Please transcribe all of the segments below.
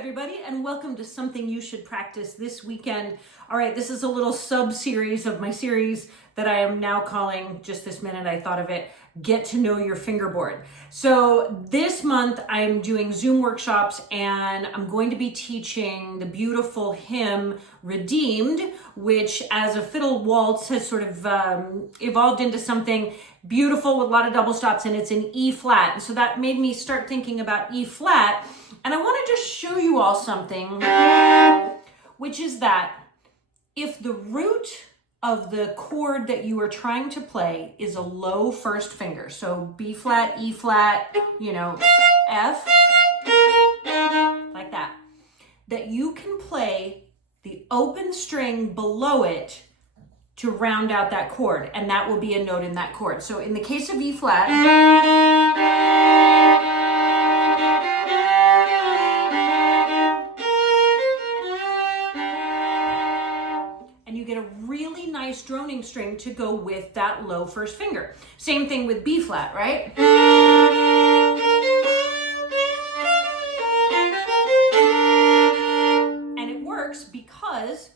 everybody, and welcome to Something You Should Practice this weekend. All right, this is a little sub-series of my series that I am now calling, just this minute I thought of it, Get to Know Your Fingerboard. So this month I'm doing Zoom workshops and I'm going to be teaching the beautiful hymn Redeemed, which as a fiddle waltz has sort of evolved into something beautiful with a lot of double stops, and it's in E flat. And so that made me start thinking about E flat. And I want to just show you all something, which is that if the root of the chord that you are trying to play is a low first finger, so B flat, E flat, F, like that, that you can play the open string below it to round out that chord, and that will be a note in that chord. So in the case of E flat, and you get a really nice droning string to go with that low first finger. Same thing with B flat, right? And it works because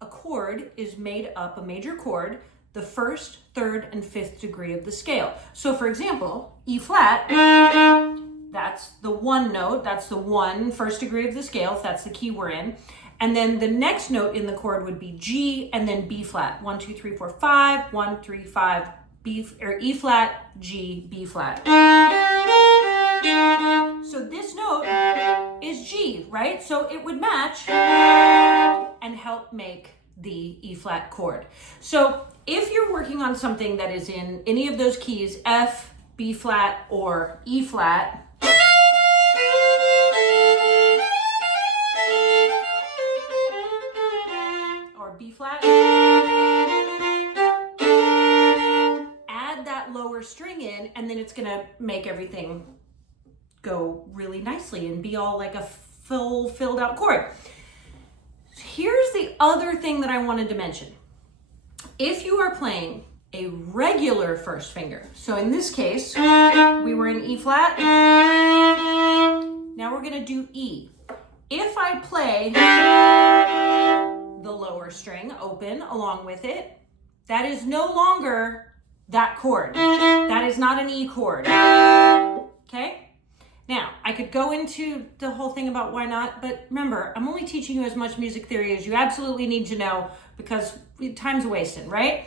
a chord is made up, a major chord, the first, third, and fifth degree of the scale. So for example, E flat, that's the one note, that's the one first degree of the scale, if that's the key we're in. And then the next note in the chord would be G and then B flat. 1, 2, 3, 4, 5, 1, 3, 5, B, or E flat, G, B flat. So this note is G, right? So it would match and help make the E flat chord. So if you're working on something that is in any of those keys, F, B flat, or E flat, B flat, add that lower string in, and then it's gonna make everything go really nicely and be all like a full filled out chord. Here's the other thing that I wanted to mention. If you are playing a regular first finger, so in this case, we were in E flat, now we're gonna do E. If I play the lower string open along with it, that is no longer that chord. That is not an E chord. Okay? Now, I could go into the whole thing about why not, but remember, I'm only teaching you as much music theory as you absolutely need to know because time's wasted, right?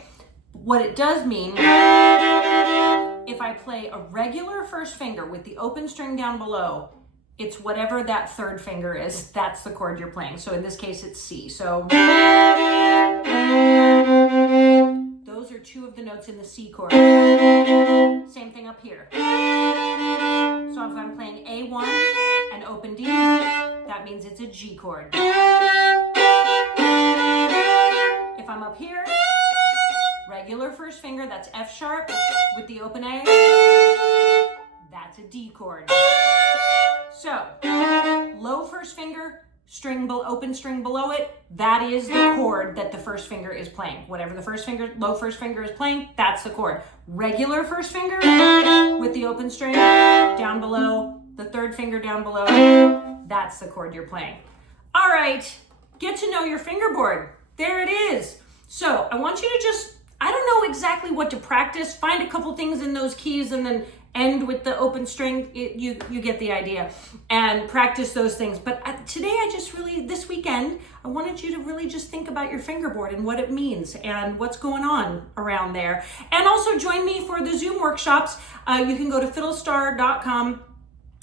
What it does mean, if I play a regular first finger with the open string down below, it's whatever that third finger is, that's the chord you're playing. So in this case, it's C. So those are two of the notes in the C chord. Same thing up here. So if I'm playing A1 and open D, that means it's a G chord. If I'm up here, regular first finger, that's F sharp with the open A, that's a D chord. So, low first finger, open string below it, that is the chord that the first finger is playing. Whatever the low first finger is playing, that's the chord. Regular first finger with the open string down below, the third finger down below, that's the chord you're playing. All right, get to know your fingerboard. There it is. So I want you to I don't know exactly what to practice. Find a couple things in those keys and then end with the open string. You get the idea, and practice those things. But today this weekend, I wanted you to really just think about your fingerboard and what it means and what's going on around there. And also join me for the Zoom workshops. You can go to fiddlestar.com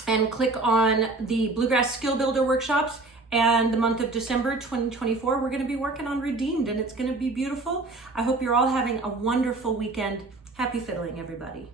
and click on the Bluegrass Skill Builder workshops. And the month of December 2024, we're gonna be working on Redeemed, and it's gonna be beautiful. I hope you're all having a wonderful weekend. Happy fiddling, everybody.